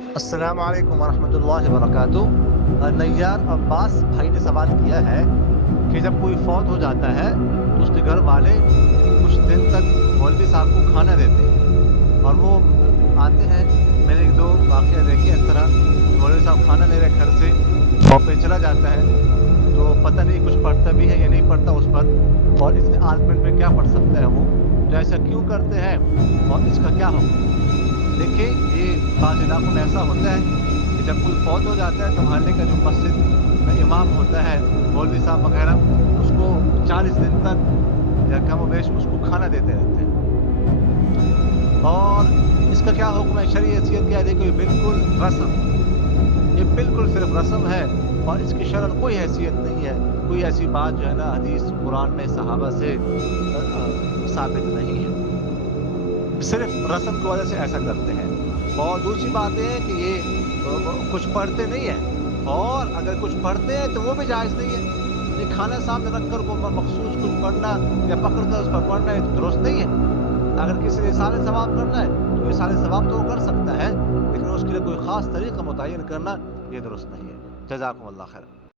السلام علیکم ورحمۃ اللہ وبرکاتہ۔ نیار عباس بھائی نے سوال کیا ہے کہ جب کوئی فوت ہو جاتا ہے تو اس کے گھر والے کچھ دن تک مولوی صاحب کو کھانا دیتے ہیں، اور وہ آتے ہیں۔ میں نے ایک دو واقعہ دیکھے اس طرح کہ مولوی صاحب کھانا لے رہے گھر سے، اور پھر چلا جاتا ہے، تو پتہ نہیں کچھ پڑھتا بھی ہے یا نہیں پڑھتا اس پر، اور اتنے آدمن پہ کیا پڑھ سکتا ہے وہ، تو ایسا کیوں کرتے ہیں اور اس کا کیا حکم ہے؟ دیکھیں، یہ بعض علاقوں میں ایسا ہوتا ہے کہ جب کوئی فوت ہو جاتا ہے تو محلے کا جو مسجد کا امام ہوتا ہے، مولوی صاحب وغیرہ، اس کو 40 دن تک یا کم و بیش اس کو کھانا دیتے رہتے ہیں۔ اور اس کا کیا حکم ہے، شرعی حیثیت کیا ہے؟ دیکھو، یہ بالکل رسم ہے، یہ بالکل صرف رسم ہے، اور اس کی شرعن کوئی حیثیت نہیں ہے۔ کوئی ایسی بات جو ہے نا حدیث قرآن میں صحابہ سے ثابت نہیں ہے، صرف رسم کی وجہ سے ایسا کرتے ہیں۔ اور دوسری بات یہ ہے کہ یہ کچھ پڑھتے نہیں ہیں، اور اگر کچھ پڑھتے ہیں تو وہ بھی جائز نہیں ہے۔ یہ کھانا سامنے رکھ کر کو مخصوص کچھ پڑھنا یا پکڑ کر اس پر پڑھنا، یہ تو درست نہیں ہے۔ اگر کسی نے احسان ثواب کرنا ہے تو احسان ثواب تو وہ کر سکتا ہے، لیکن اس کے لیے کوئی خاص طریقہ متعین کرنا یہ درست نہیں ہے۔ جزاکم اللہ خیر۔